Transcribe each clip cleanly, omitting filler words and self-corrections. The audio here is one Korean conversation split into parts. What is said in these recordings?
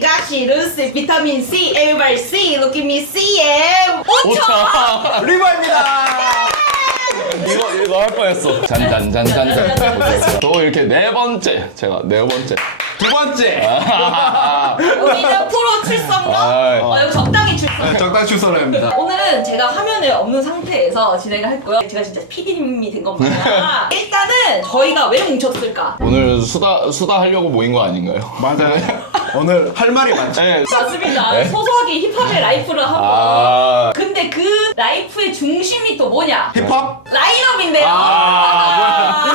락시, 가시, 루시, 비타민 C, 에이발 C, 로키미 CM 5초! 리버입니다. 이거 할 뻔했어. 잔잔잔잔. 또 이렇게 네 번째. 제가 네 번째. 두 번째. 여기는 프로 출석로, 여기 적당히 출석. 네, 적당히 출석을 합니다. 오늘은 제가 화면에 없는 상태에서 진행을 할 거예요. 제가 진짜 PD님이 된 건 맞아요. 일단은 저희가 왜 뭉쳤을까? 오늘 수다 하려고 모인 거 아닌가요? 맞아요. 오늘 할 말이 많죠. 네. 맞습니다. 네? 소소하게 힙합의 라이프를 하고. 아. 근데 그 라이프의 중심이 또 뭐냐? 힙합? 라인업인데요.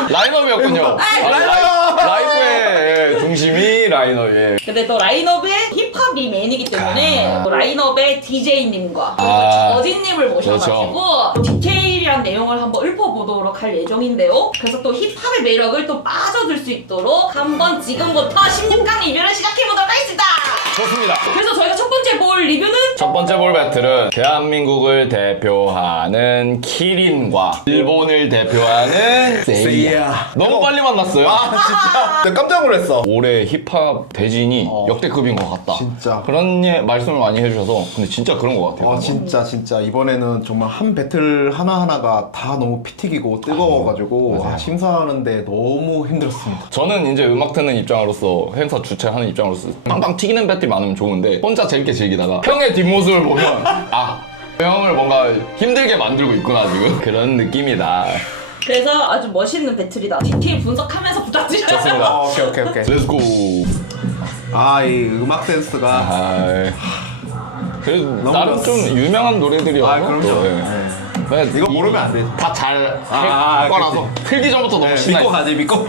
라인업이었군요. 라인업! 라이프의 중심이 라인업이에요. 근데 또 라인업의 힙합이 메인이기 때문에 또 라인업의 DJ님과 아. 저진님을 모셔가지고 디테일한 내용을 한번 읊어보도록 할 예정인데요. 그래서 또 힙합의 매력을 또 빠져들 수 있도록 한번 지금부터 16강 리뷰를 시작해보도록 하겠습니다. 좋습니다. 그래서 저희가 첫 번째 볼 리뷰는 첫 번째 볼 배틀은 대한민국을 대표하는 키린과 일본을 대표하는 세이야. 세이야. 너무 빨리 만났어요. 진짜. 내가 깜짝 놀랐어. 올해 힙합 대진이 역대급인 것 같다. 진짜. 그런 말씀을 많이 해주셔서 근데 진짜 그런 것 같아요. 진짜 이번에는 정말 한 배틀 하나하나가 다 너무 피 튀기고 뜨거워가지고 심사하는데 너무 힘들었습니다. 저는 이제 음악 듣는 입장으로서 행사 주최하는 입장으로서 빵빵 튀기는 배틀이 많으면 좋은데 혼자 재밌게 즐기다가 형의 뒷모습을 보면 형을 뭔가 힘들게 만들고 있구나 지금 그런 느낌이다. 그래서 아주 멋있는 배틀이다. 디테일 분석하면서 부탁드려요. 좋습니다. 오케이. 렛츠고. 이 음악 센스가 그래도 너무 나름 좋았어. 좀 유명한 노래들이어서 그럼요. 네. 이거 모르면 안 돼. 다 잘 아, 거라서 틀기 전부터 너무 신나. 믿고 가지 믿고.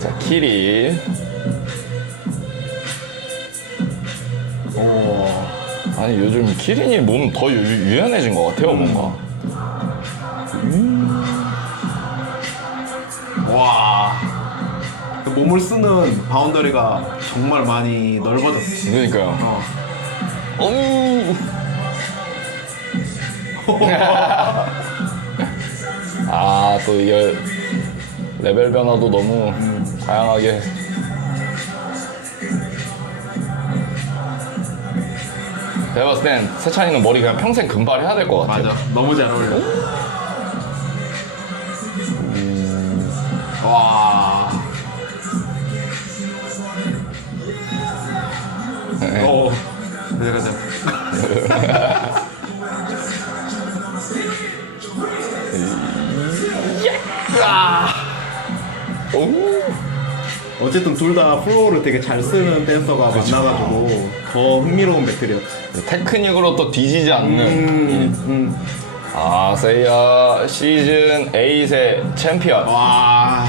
자, 키리. 오. 아니 요즘 키린이 몸 더 유연해진 것 같아요 뭔가. 와. 그 몸을 쓰는 바운더리가 정말 많이 넓어졌어. 그러니까요. 어우. 또 이게 레벨 변화도 너무 다양하게. 내가 봤을 땐 세찬이는 머리 그냥 평생 금발해야 될 것 같아. 맞아. 너무 잘 어울려. 와. 오. 가자. 어쨌든 둘 다 플로우를 되게 잘 쓰는 댄서가 만나가지고 더 흥미로운 배틀이었지. 테크닉으로 또 뒤지지 않는. 세이야 시즌 8의 챔피언. 와.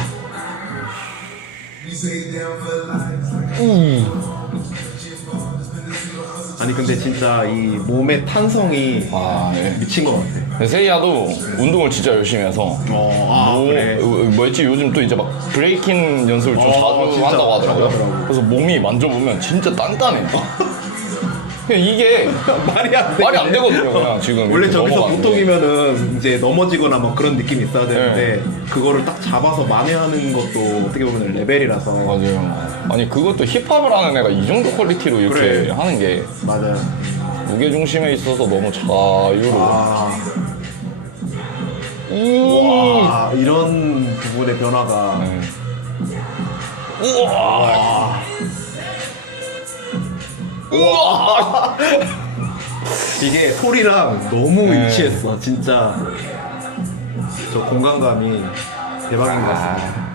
아니 근데 진짜 이 몸의 탄성이 예. 미친 것 같아. 근데 세이야도 운동을 진짜 열심히 해서 그래. 뭐였지 요즘 또 이제 막 브레이킹 연습을 좀 자주 진짜 한다고 하더라고요. 잘하더라고. 그래서 몸이 만져보면 진짜 단단해. 그냥 이게 말이 안 돼. 말이 안 되거든요. 그냥 지금 원래 이렇게 저기서 넘어가는데. 보통이면은 이제 넘어지거나 뭐 그런 느낌이 있어야 되는데 그거를 딱 잡아서 만회하는 것도 어떻게 보면 레벨이라서. 맞아요. 아니 그것도 힙합을 하는 애가 이 정도 퀄리티로 이렇게 그래. 하는 게 맞아요. 무게 중심에 있어서 너무 자유로워. 와, 이런 부분의 변화가. 우와. 우와. 이게 소리랑 너무 일치했어. 진짜 저 공간감이 대박인 것 같습니다.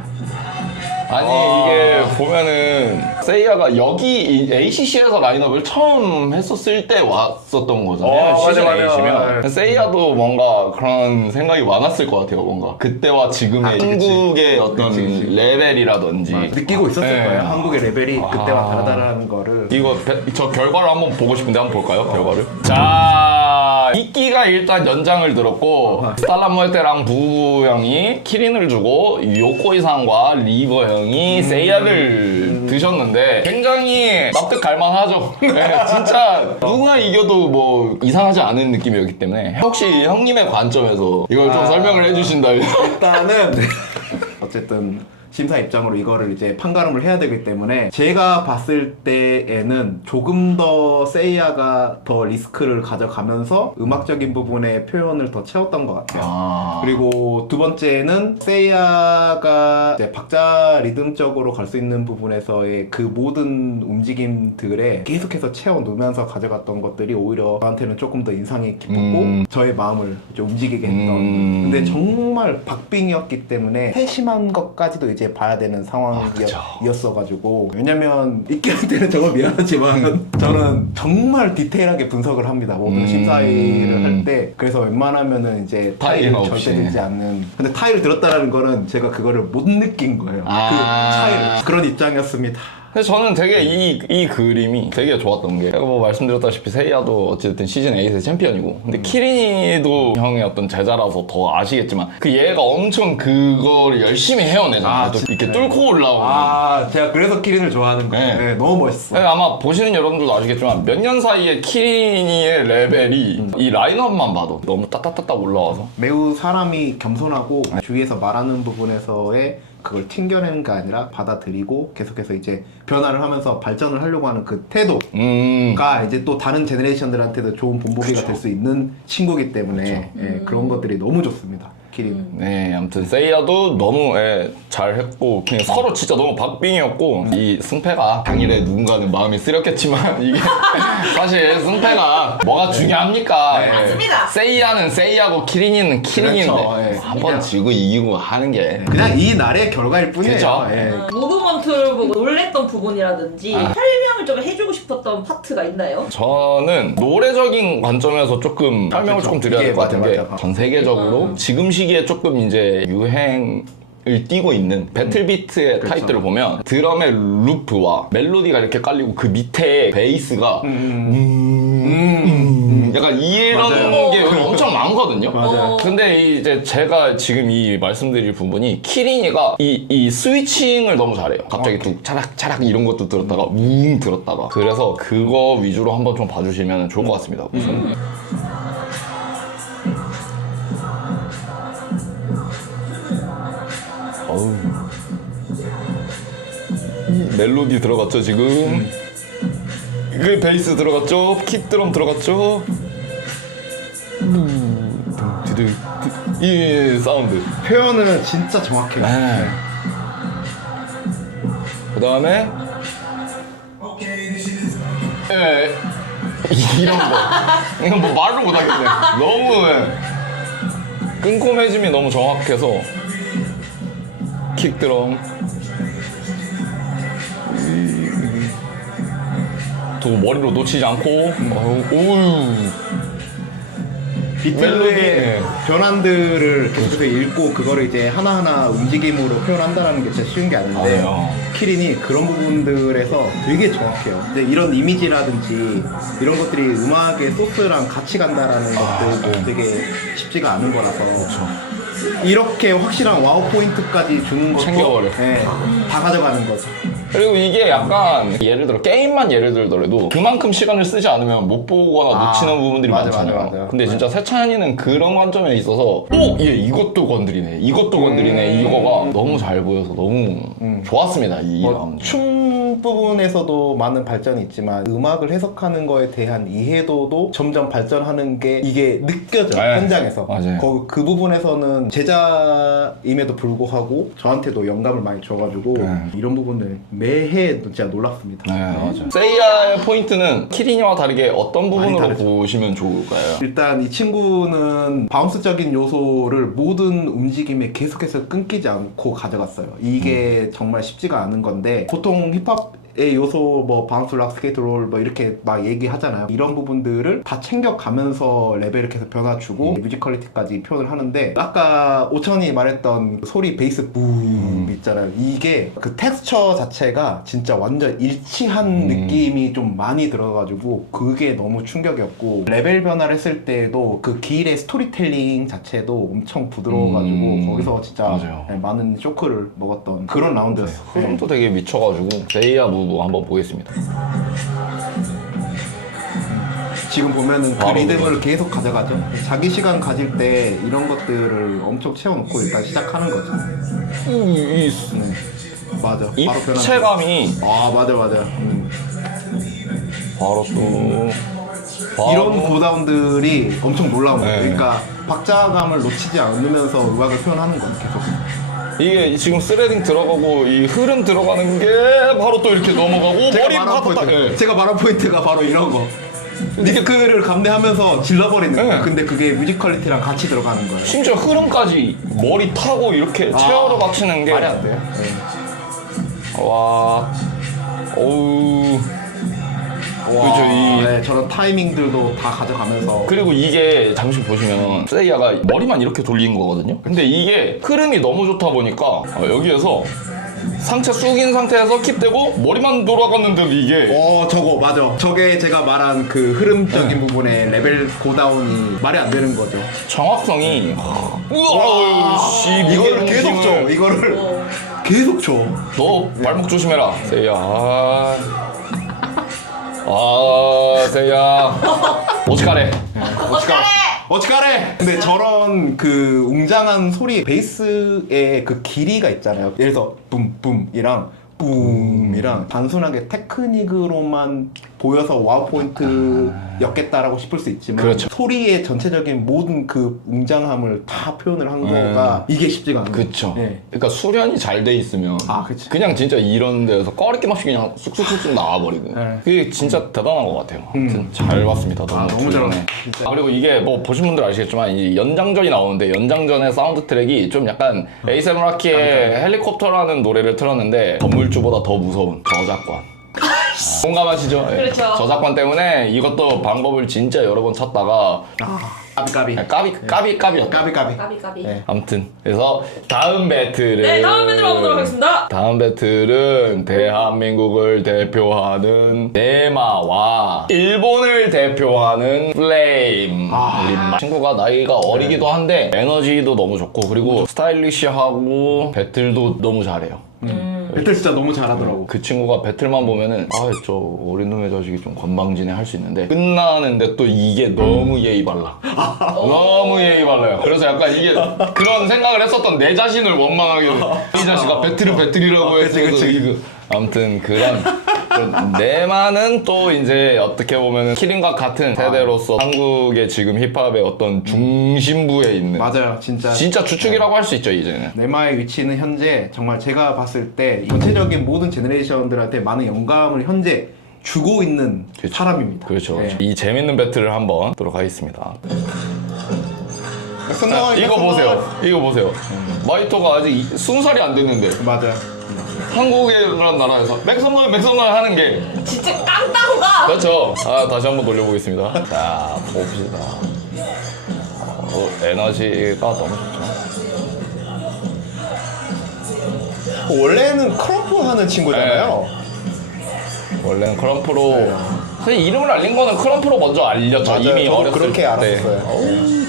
아니 이게 보면은 세이야가 여기 ACC에서 라인업을 처음 했었을 때 왔었던 거잖아요. 시즌 맞아. 8이면 세이야도 뭔가 그런 생각이 많았을 것 같아요. 뭔가 그때와 지금의 그치. 한국의 어떤 그치. 레벨이라든지 느끼고 있었을 네. 거예요. 한국의 레벨이 그때와 다르다는 거를. 이거 저 결과를 한번 보고 싶은데 한번 볼까요? 결과를. 자, 이끼가 일단 연장을 들었고 스탈라모에테랑 부부 형이 키린을 주고 요코이상과 리버 형이 세이야를 드셨는데 굉장히 납득 갈만하죠. 네, 진짜 누가 이겨도 뭐 이상하지 않은 느낌이었기 때문에 혹시 형님의 관점에서 이걸 좀 설명을 해주신다면 일단은 어쨌든 심사 입장으로 이거를 이제 판가름을 해야 되기 때문에 제가 봤을 때에는 조금 더 세이야가 더 리스크를 가져가면서 음악적인 부분의 표현을 더 채웠던 것 같아요. 그리고 두 번째는 세이야가 이제 박자 리듬적으로 갈 수 있는 부분에서의 그 모든 움직임들에 계속해서 채워놓으면서 가져갔던 것들이 오히려 저한테는 조금 더 인상이 깊었고 저의 마음을 좀 움직이게 했던. 근데 정말 박빙이었기 때문에 세심한 것까지도 이제 봐야 되는 상황이었어가지고. 왜냐면 이끼한테는 정말 미안하지만 저는 정말 디테일하게 분석을 합니다. 모든 심사위를 할 때. 그래서 웬만하면은 이제 타일을 절대 들지 않는. 근데 타일을 들었다라는 거는 제가 그거를 못 느낀 거예요. 그 차이를. 그런 입장이었습니다. 근데 저는 되게 이 그림이 되게 좋았던 게, 제가 뭐 말씀드렸다시피 세이야도 어쨌든 시즌 8의 챔피언이고, 근데 키린이도 형의 어떤 제자라서 더 아시겠지만 그 얘가 엄청 그걸 열심히 헤어내잖아요. 또 이렇게 뚫고 올라오는. 제가 그래서 키린을 좋아하는 거예요. 네, 너무 멋있어. 아마 보시는 여러분들도 아시겠지만 몇 년 사이에 키린이의 레벨이 이 라인업만 봐도 너무 따따따따 올라와서 매우 사람이 겸손하고 주위에서 말하는 부분에서의 그걸 튕겨내는 게 아니라 받아들이고 계속해서 이제 변화를 하면서 발전을 하려고 하는 그 태도가 이제 또 다른 제너레이션들한테도 좋은 본보기가 될 수 있는 친구이기 때문에 그런 것들이 너무 좋습니다. 키린. 네, 아무튼 세이야도 너무 잘했고 그냥 서로 진짜 너무 박빙이었고 이 승패가 당일에 누군가는 마음이 쓰렸겠지만 이게 사실 승패가 뭐가 중요합니까? 맞습니다. 세이야는 세이야고 키린이는 키린인데 그렇죠. 한번 지고 이기고 하는 게 그냥 이 날의 결과일 뿐이에요. 그렇죠. 무브먼트를 보고 놀랬던 부분이라든지 설명을 좀 해주고 싶었던 파트가 있나요? 저는 노래적인 관점에서 조금 설명을 조금 드려야 될 것 같은 게 전 세계적으로 지금 시기에 조금 이제 유행을 띠고 있는 배틀비트의 타입들을 보면 드럼의 루프와 멜로디가 이렇게 깔리고 그 밑에 베이스가 약간 이런 게 여기 엄청 많거든요. 맞아요. 근데 이제 제가 지금 이 말씀드릴 부분이 키린이가 이 스위칭을 너무 잘해요. 갑자기 뚝 차락 이런 것도 들었다가 들었다가. 그래서 그거 위주로 한번 좀 봐주시면 좋을 것 같습니다. 우선. 어우. 멜로디 들어갔죠 지금? 그 베이스 들어갔죠? 킥 드럼 들어갔죠? 이 사운드. 표현은 진짜 정확해요. 네. 그 다음에 이런 거. 이건 뭐 말로 못하겠네. 너무 끈콤해짐이 너무 정확해서 킥 드럼. 또 머리로 놓치지 않고 오우 비틀의 변환들을 계속해서 읽고 그거를 이제 하나하나 움직임으로 표현한다는 게 진짜 쉬운 게 아닌데 키린이 그런 부분들에서 되게 정확해요. 근데 이런 이미지라든지 이런 것들이 음악의 소스랑 같이 간다라는 것들도 되게 쉽지가 않은 거라서 이렇게 확실한 와우 포인트까지 주는 것도 챙겨버려. 다 가져가는 거죠. 그리고 이게 약간 예를 들어 게임만 예를 들더라도 그만큼 시간을 쓰지 않으면 못 보거나 놓치는 부분들이 많잖아요. 맞아요. 근데 진짜 세찬이는 그런 관점에 있어서 얘 이것도 건드리네 이것도 건드리네 이거가 너무 잘 보여서 너무 좋았습니다. 이 라운드. 춤 부분에서도 많은 발전이 있지만 음악을 해석하는 거에 대한 이해도도 점점 발전하는 게 이게 느껴져요. 현장에서. 맞아요. 그 부분에서는 제자임에도 불구하고 저한테도 영감을 많이 줘가지고 이런 부분들 매해 진짜 놀랍습니다. 네, 맞아요. 세이야의 포인트는 키린이와 다르게 어떤 부분으로 다르죠. 보시면 좋을까요? 일단 이 친구는 바운스적인 요소를 모든 움직임에 계속해서 끊기지 않고 가져갔어요. 이게 정말 쉽지가 않은 건데 보통 힙합의 요소 뭐 바운스, 락, 스케이트, 롤 뭐 이렇게 막 얘기하잖아요. 이런 부분들을 다 챙겨가면서 레벨을 계속 변화주고 뮤지컬리티까지 표현을 하는데 아까 오천이 말했던 소리 베이스 붐 있잖아요. 이게 그 텍스처 자체가 진짜 완전 일치한 느낌이 좀 많이 들어가지고 그게 너무 충격이었고 레벨 변화를 했을 때도 그 길의 스토리텔링 자체도 엄청 부드러워가지고 거기서 진짜 맞아요. 많은 쇼크를 먹었던 그런 라운드였어요. 흐름도 되게 미쳐가지고 세이야 무브 한번 보겠습니다. 지금 보면은 그 바로 리듬을 계속 가져가죠. 자기 시간 가질 때 이런 것들을 엄청 채워놓고 일단 시작하는 거죠. 이 네. 맞아. 바로 변화. 입체감이 아 맞아. 바로 또 바로 이런 고다운들이 엄청 놀라운 거예요. 네. 그러니까 박자감을 놓치지 않으면서 음악을 표현하는 거예요. 계속. 이게 지금 스레딩 들어가고 이 흐름 들어가는 게 바로 또 이렇게 넘어가고 머리 파도 딱 제가 말한 포인트가 바로 이런 거. 리스크를 감내하면서 질러버리는 거예요. 네. 근데 그게 뮤지컬리티랑 같이 들어가는 거예요. 심지어 흐름까지 머리 타고 이렇게 체어로 맞추는 게 말이 안 돼요. 네. 와 어우 그렇죠 이 네, 저런 타이밍들도 다 가져가면서 그리고 이게 잠시 보시면 세이야가 머리만 이렇게 돌리는 거거든요. 근데 이게 흐름이 너무 좋다 보니까 여기에서 상체 숙인 상태에서 킵되고 머리만 돌아갔는데도 이게 저거 맞아. 저게 제가 말한 그 흐름적인 부분의 레벨 고다운이 말이 안 되는 거죠. 정확성이 우와 씨 이거를 계속 줘. 이거를 계속 줘. 너 발목 조심해라 세이야 세이야 오치카레 어찌가래! 근데 저런 그 웅장한 소리 베이스의 그 길이가 있잖아요. 예를 들어서 붐붐이랑 붐이랑 단순하게 테크닉으로만 보여서 와우 포인트였겠다라고 싶을 수 있지만 그렇죠. 소리의 전체적인 모든 그 웅장함을 다 표현을 한 거가 이게 쉽지가 않아요. 그쵸. 네. 그러니까 수련이 잘 돼 있으면 그치. 그냥 진짜 이런 데서 꺼리낌 없이 그냥 쑥쑥쑥쑥 나와버리고 네. 그게 진짜 대단한 것 같아요. 아무튼 잘 봤습니다. 너무 너무 훌륭해. 잘하네, 진짜. 그리고 이게 뭐 보신 분들 아시겠지만 이 연장전이 나오는데 연장전의 사운드 트랙이 좀 약간 에이셈 라키의 헬리콥터라는 노래를 틀었는데 건물주보다 더 무서운 저작권. 공감하시죠? 예. 그렇죠. 저작권 때문에 이것도 방법을 진짜 여러 번 찾다가 까비였다. 까비까비. 네. 아무튼 그래서 다음 배틀을 네, 다음 배틀 가보도록 하겠습니다. 다음 배틀은 대한민국을 대표하는 네마와 일본을 대표하는 플레임 림마. 친구가 나이가 어리기도 한데 에너지도 너무 좋고 그리고 스타일리시하고 배틀도 너무 잘해요. 배틀 진짜 너무 잘하더라고. 그 친구가 배틀만 보면은 저 어린 놈의 자식이 좀 건방지네 할 수 있는데 끝나는데 또 이게 너무 예의 발라. 너무 예의 발라요. 그래서 약간 이게 그런 생각을 했었던 내 자신을 원망하게 이 자식아 배틀이라고 해서 이거 아무튼 그런 네마는 또 이제 어떻게 보면은 키링과 같은 세대로서 한국의 지금 힙합의 어떤 중심부에 있는 맞아요, 진짜. 진짜 주축이라고 할 수 있죠 이제는. 네마의 위치는 현재 정말 제가 봤을 때 전체적인 모든 제너레이션들한테 많은 영감을 현재 주고 있는 사람입니다. 그렇죠. 네. 이 재밌는 배틀을 한번 하도록 하겠습니다. 승강하니까 이거 보세요. 마이토가 아직 20살이 안 됐는데 맞아요. 한국이라는 나라에서 맥선노이 하는 게 진짜 깡따구가. 그렇죠. 다시 한번 돌려보겠습니다. 자, 봅시다. 에너지가 너무 좋죠. 원래는 크럼프 하는 친구잖아요. 원래는 크럼프로 사실 이름을 알린 거는 크럼프로 먼저 알렸죠. 맞아요. 이미 저도 어렸을 그렇게 때. 알았었어요.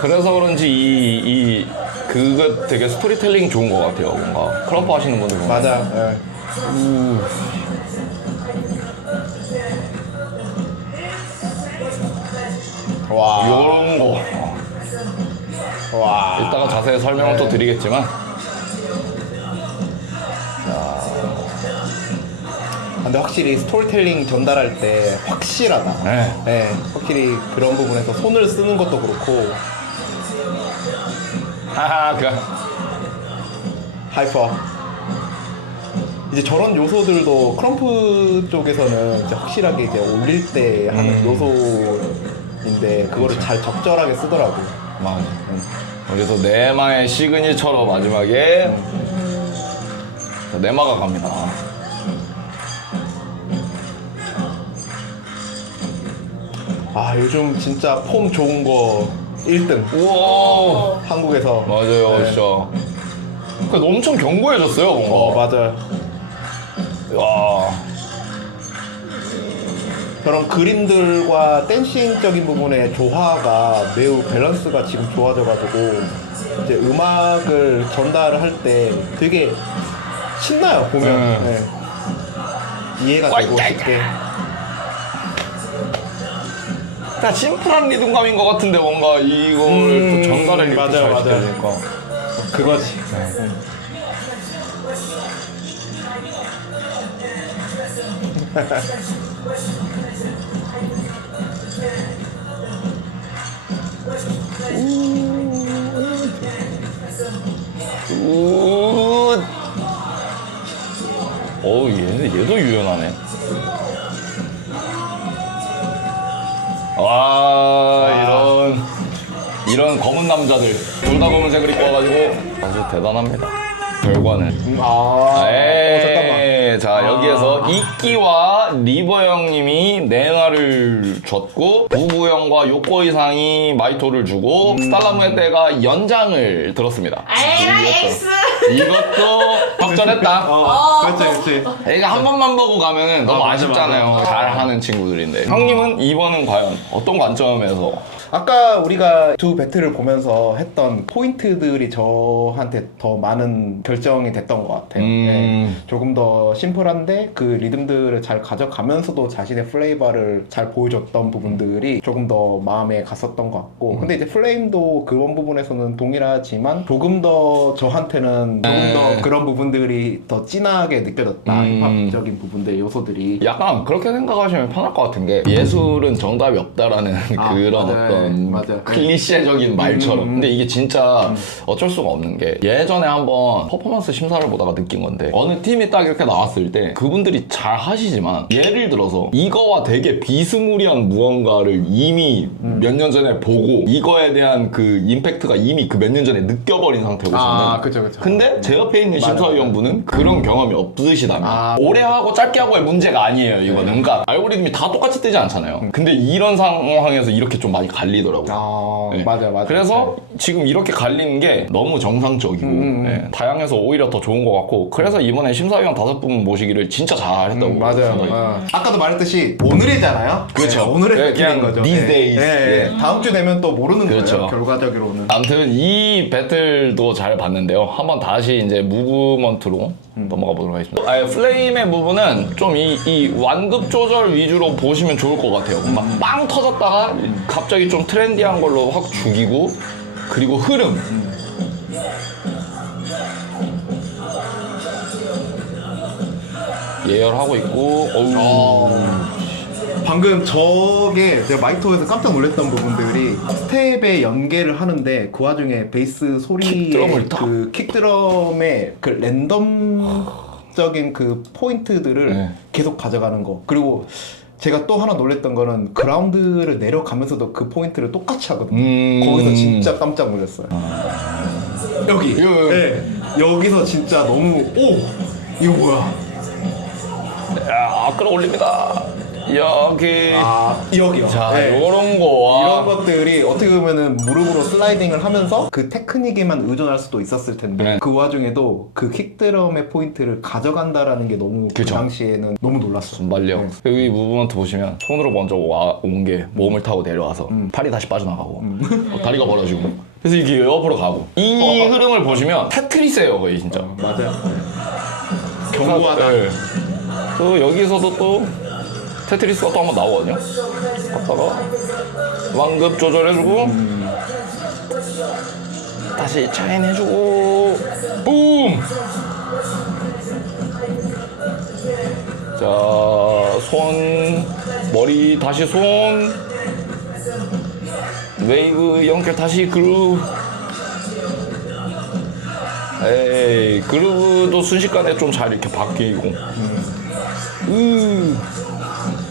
그래서 그런지 그거 되게 스토리텔링 좋은 것 같아요. 뭔가 크럼프 하시는 분들 보면. 맞아. 예. 와. 이런 거 와. 이따가 자세히 설명을 또 드리겠지만 근데 확실히 스토리텔링 전달할 때 확실하다. 네. 네, 확실히 그런 부분에서 손을 쓰는 것도 그렇고 하하 하이퍼. 이제 저런 요소들도 크럼프 쪽에서는 이제 확실하게 이제 올릴 때 하는 요소인데 그거를 잘 적절하게 쓰더라고. 맞아. 그래서 네마의 시그니처로 마지막에 네마가 갑니다. 요즘 진짜 폼 좋은 거 1등. 우와. 한국에서. 맞아요, 네. 진짜. 그래서 엄청 견고해졌어요, 뭔가. 맞아요. 와. 저런 그림들과 댄싱적인 부분의 조화가 매우 밸런스가 지금 좋아져가지고 이제 음악을 전달을 할 때 되게 신나요, 보면. 네. 이해가 되고 쉽게. 다 심플한 리듬감인 것 같은데 뭔가 이걸 또 전달을 이렇게 맞아, 잘 맞아. 시켜주니까. 그거지. 어우 얘도 유연하네. 와 이런 검은 남자들 둘 다 검은색을 입고 와가지고 아주 대단합니다. 결과는 잠깐만. 자 여기에서 이끼와 리버 형님이 네나를 줬고 부부 형과 요코이상이 마이토를 주고 스탈라무에테가 연장을 들었습니다. 에라이 X. 이것도 적절했다. 그렇지. 이게 한 번만 보고 가면은 너무 맞아, 아쉽잖아요. 맞아. 잘하는 친구들인데. 형님은 이번은 과연 어떤 관점에서? 아까 우리가 두 배틀을 보면서 했던 포인트들이 저한테 더 많은 결정이 됐던 것 같아요. 네. 조금 더 심플한데 그 리듬들을 잘 가져가면서도 자신의 플레이버를 잘 보여줬던 부분들이 조금 더 마음에 갔었던 것 같고 근데 이제 플레임도 그런 부분에서는 동일하지만 조금 더 저한테는 조금 더 그런 부분들이 더 진하게 느껴졌다. 힙합적인 부분들 요소들이 약간 그렇게 생각하시면 편할 것 같은 게 예술은 정답이 없다라는 그런 맞아요. 어떤 맞아요. 클리셰적인 말처럼 근데 이게 진짜 어쩔 수가 없는 게 예전에 한번 퍼포먼스 심사를 보다가 느낀 건데 어느 팀이 딱 이렇게 나왔을 때 그분들이 잘 하시지만 예를 들어서 이거와 되게 비스무리한 무언가를 이미 몇 년 전에 보고 이거에 대한 그 임팩트가 이미 그 몇 년 전에 느껴버린 상태고서는 그쵸. 근데 제 옆에 있는 맞아, 심사위원분은 그런 경험이 없으시다면 오래 하고 짧게 하고의 문제가 아니에요 이거는 그러니까 알고리즘이 다 똑같이 뜨지 않잖아요 근데 이런 상황에서 이렇게 좀 많이 갈리더라고요 네. 맞아. 그래서 지금 이렇게 갈리는 게 너무 정상적이고 네, 다양해서 오히려 더 좋은 것 같고 그래서 이번에 심사위원 5분 모시기를 진짜 잘했다고 생각이 아까도 말했듯이 오늘이잖아요. 그렇죠. 네, 오늘의 네, 배틀인 그냥 거죠. these days. 네. 다음 주 되면 또 모르는 그렇죠. 거예요. 결과적으로는. 아무튼 이 배틀도 잘 봤는데요. 한번 다시 이제 무브먼트로 넘어가 보도록 하겠습니다. 플레임의 무브는 좀 이 완급 조절 위주로 보시면 좋을 것 같아요. 막 빵 터졌다가 갑자기 좀 트렌디한 걸로 확 죽이고 그리고 흐름. 예열하고 있고 방금 저게 제가 마이토에서 깜짝 놀랐던 부분들이 스텝에 연계를 하는데 그 와중에 베이스 소리의 킥드럼을 딱. 그 킥드럼의 그 랜덤적인 그 포인트들을 네. 계속 가져가는 거 그리고 제가 또 하나 놀랬던 거는 그라운드를 내려가면서도 그 포인트를 똑같이 하거든요. 거기서 진짜 깜짝 놀랐어요. 여기. 네. 여기서 진짜 너무 이거 뭐야? 야 끌어올립니다. 여기 여기요. 자 네. 요런 거 이런 것들이 어떻게 보면은 무릎으로 슬라이딩을 하면서 그 테크닉에만 의존할 수도 있었을 텐데 네. 그 와중에도 그 킥드럼의 포인트를 가져간다라는 게 너무 그 그죠. 당시에는 너무 놀랐어. 순발력. 여기 무브먼트 보시면 손으로 먼저 온 게 몸을 타고 내려와서 팔이 다시 빠져나가고 다리가 벌어지고 그래서 이게 옆으로 가고 이 흐름을 보시면 테트리스예요 거의 진짜. 맞아요. 견고하다. 네. 또 여기서도 또 테트리스가 또 한번 나오거든요. 갔다가 완급 조절해주고 다시 차인 해주고 붐! 자, 손, 머리, 다시 손 웨이브 연결 다시 그루브 에이 그루브도 순식간에 좀 잘 이렇게 바뀌고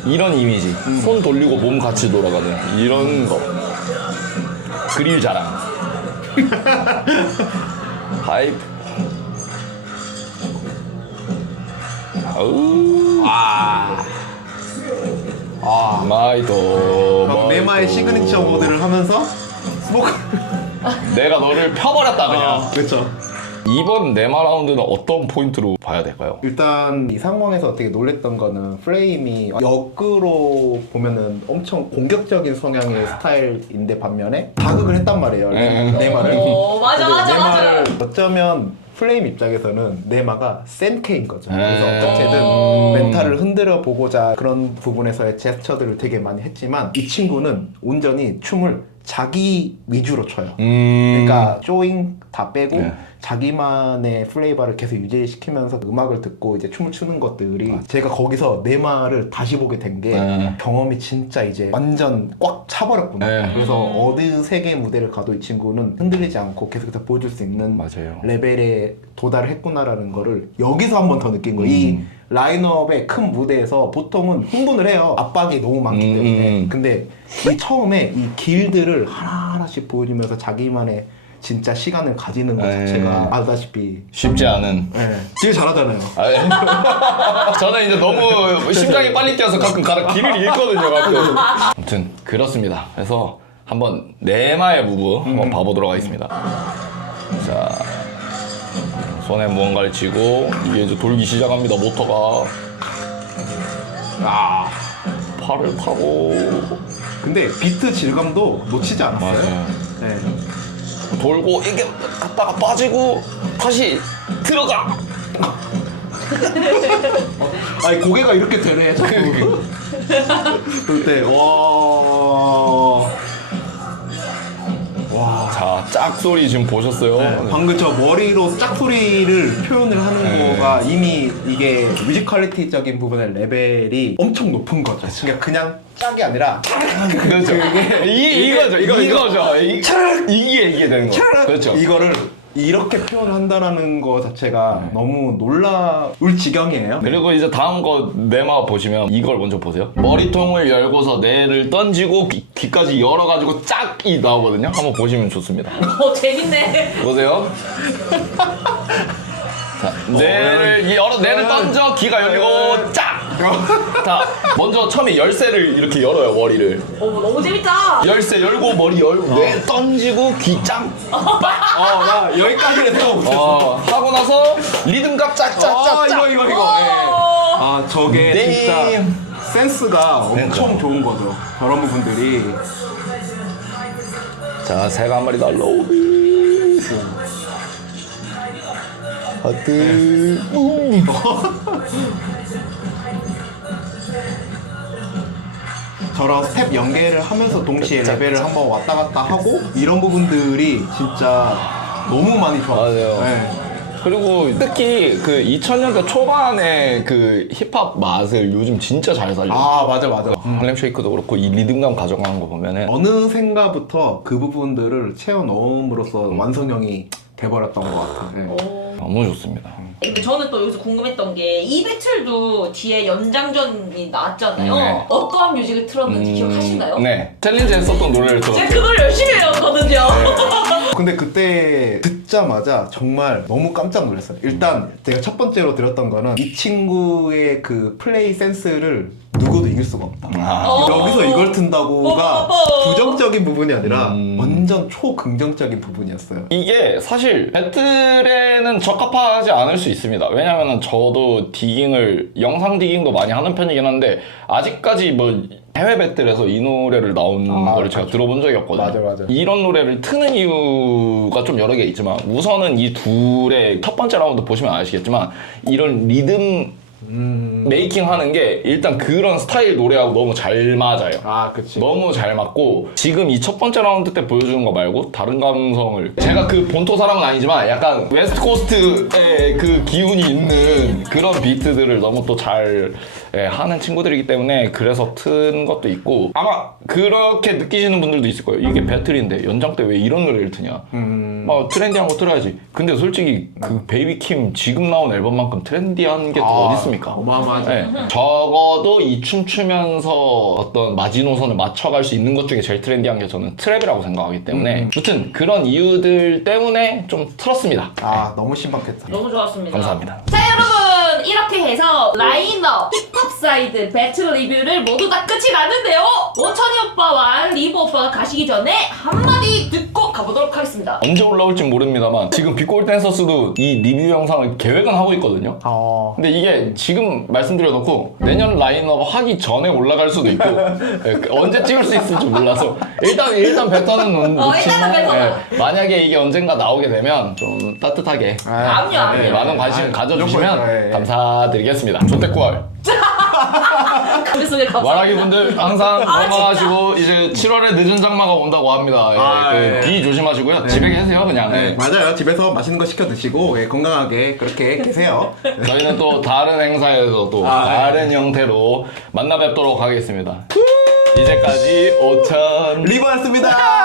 이런 이미지 손 돌리고 몸 같이 돌아가는 이런 거 그릴 자랑 하이프 마이도 네마의 시그니처 모드를 하면서 스모크. 내가 너를 펴버렸다 그냥 그렇죠. 이번 네마 라운드는 어떤 포인트로 봐야 될까요? 일단 이 상황에서 되게 놀랬던 거는 프레임이 역으로 보면은 엄청 공격적인 성향의 스타일인데 반면에 자극을 했단 말이에요. 네마를. 맞아. 어쩌면 플레임 입장에서는 네마가 센 K인 거죠. 그래서 네. 어떻게든 멘탈을 흔들어 보고자 그런 부분에서의 제스처들을 되게 많이 했지만 이 친구는 온전히 춤을 자기 위주로 춰요. 그러니까 조잉 다 빼고 네. 자기만의 플레이바를 계속 유지시키면서 음악을 듣고 이제 춤을 추는 것들이 제가 거기서 네마를 다시 보게 된 게 네. 경험이 진짜 이제 완전 꽉 차버렸구나. 네. 그래서 어느 세계 무대를 가도 이 친구는 흔들리지 않고 계속해서 보여줄 수 있는 맞아요. 레벨에 도달을 했구나라는 거를 여기서 한 번 더 느낀 거예요. 이 라인업의 큰 무대에서 보통은 흥분을 해요. 압박이 너무 많기 때문에. 근데 이 처음에 이 길들을 하나하나씩 보여주면서 자기만의 진짜 시간을 가지는 것 네. 자체가 알다시피 쉽지 않은. 네. 되게 잘하잖아요. 아, 예. 저는 이제 너무 심장이 빨리 뛰어서 가끔 길을 잃거든요. 가끔. 아무튼 그렇습니다. 그래서 한번 네마의 무브 한번 봐보도록 하겠습니다. 자, 손에 무언가를 쥐고 이게 이제 돌기 시작합니다. 모터가. 아, 팔을 타고. 근데 비트 질감도 놓치지 않았어요. 맞아요. 네. 돌고 이게 갔다가 빠지고 다시 들어가. 아니 고개가 이렇게 되네 자꾸. 그때 와. 자, 짝 소리 지금 보셨어요? 네, 방금 저 머리로 짝소리를 표현을 하는 네. 거가 이미 이게 뮤지컬리티적인 부분의 레벨이 엄청 높은 거죠. 그러니까 그냥 짝이 아니라 그렇죠. 이거죠. 이게 되는 거. 그렇죠. 이거를 이렇게 표현을 한다는 거 자체가 너무 놀라울 지경이에요. 그리고 이제 다음 거 네마 보시면 이걸 먼저 보세요. 머리통을 열고서 뇌를 던지고 귀까지 열어가지고 짝이 나오거든요. 한번 보시면 좋습니다. 재밌네. 보세요. 자, 뇌를 던져 귀가 열리고 짝. 자, 먼저 처음에 열쇠를 이렇게 열어요. 머리를. 너무 재밌다. 열쇠 열고 머리 열고 뇌 던지고 귀 짝. 나 여기까지는 생각 못했어. 하고 나서 리듬감 짝짝짝짝. 이거. 예. 아 저게 네. 진짜 센스가 엄청 좋은 거죠. 저런 부분들이. 자, 새가 한 마리 날라오고. 하트. 저런 스텝 연계를 하면서 동시에 레벨을 한번 왔다 갔다 하고 이런 부분들이 진짜 너무 많이 좋았어요. 맞아요. 네. 그리고 특히 그 2000년대 초반의 그 힙합 맛을 요즘 진짜 잘 살려. 아 맞아. 할렘 쉐이크도 그렇고 이 리듬감 가져가는 거 보면은 어느샌가부터 그 부분들을 채워 넣음으로써 완성형이 돼버렸던 것 같아요. 네. 너무 좋습니다. 근데 저는 또 여기서 궁금했던 게 이 배틀도 뒤에 연장전이 나왔잖아요. 네. 어떠한 뮤직을 틀었는지 기억하시나요? 네. 챌린지에 썼던 노래를 제가 들었어요. 그 노래 열심히 외웠거든요. 근데 그때 듣자마자 정말 너무 깜짝 놀랐어요. 일단 제가 첫 번째로 들었던 거는 이 친구의 그 플레이 센스를 누구도 이길 수가 없다. 여기서 이걸 튼다고가 부정적인 부분이 아니라 완전 초긍정적인 부분이었어요. 이게 사실 배틀에는 적합하지 않을 수 있습니다. 왜냐면은 저도 영상 디깅도 많이 하는 편이긴 한데 아직까지 뭐 해외 배틀에서 이 노래를 나온 거를 제가 들어본 적이 없거든요. 맞아. 이런 노래를 트는 이유가 좀 여러 개 있지만 우선은 이 둘의 첫 번째 라운드 보시면 아시겠지만 이런 리듬 메이킹 하는 게 일단 그런 스타일 노래하고 너무 잘 맞아요. 아 그치. 너무 잘 맞고 지금 이 첫 번째 라운드 때 보여주는 거 말고 다른 감성을 제가 그 본토 사람은 아니지만 약간 웨스트 코스트의 그 기운이 있는 그런 비트들을 너무 또 잘 하는 친구들이기 때문에 그래서 튼 것도 있고 아마 그렇게 느끼시는 분들도 있을 거예요. 이게 배틀인데 연장 때 왜 이런 노래를 트냐. 막 트렌디한 거 틀어야지. 근데 솔직히 그 베이비킴 지금 나온 앨범만큼 트렌디한 게 또 어디 있습니까? 어마어마하죠. 네. 적어도 이 춤추면서 어떤 마지노선을 맞춰갈 수 있는 것 중에 제일 트렌디한 게 저는 트랩이라고 생각하기 때문에 아무튼 그런 이유들 때문에 좀 틀었습니다. 아 너무 신박했다. 너무 좋았습니다. 감사합니다. 자 여러분 이렇게 해서 라인업 힙합 사이드 배틀 리뷰를 모두 다 끝이 났는데요. 오천이 오빠와 리브 오빠가 가시기 전에 한마디 듣고 한번 가보도록 하겠습니다. 언제 올라올지 모릅니다만 지금 빅골 댄서스도 이 리뷰 영상을 계획은 하고 있거든요. 어. 근데 이게 지금 말씀드려놓고 내년 라인업 하기 전에 올라갈 수도 있고 예, 언제 찍을 수 있을지 몰라서 일단 뱉어는 놓치고 일단은 뱉어놔. 만약에 이게 언젠가 나오게 되면 좀 따뜻하게 그럼요. 네, 많은 관심 아, 가져주시면 예. 감사드리겠습니다. 조태꾸알 머릿속에 감사. 말하기 분들 항상 아, 건강하시고 이제 7월에 늦은 장마가 온다고 합니다. 예, 아, 예. 비 조심하시고요. 집에 계세요 그냥. 네, 예. 맞아요. 집에서 맛있는 거 시켜 드시고 예, 건강하게 그렇게 계세요. 저희는 또 다른 행사에서 또 아, 다른 형태로 만나 뵙도록 하겠습니다. 이제까지 5천 리버였습니다.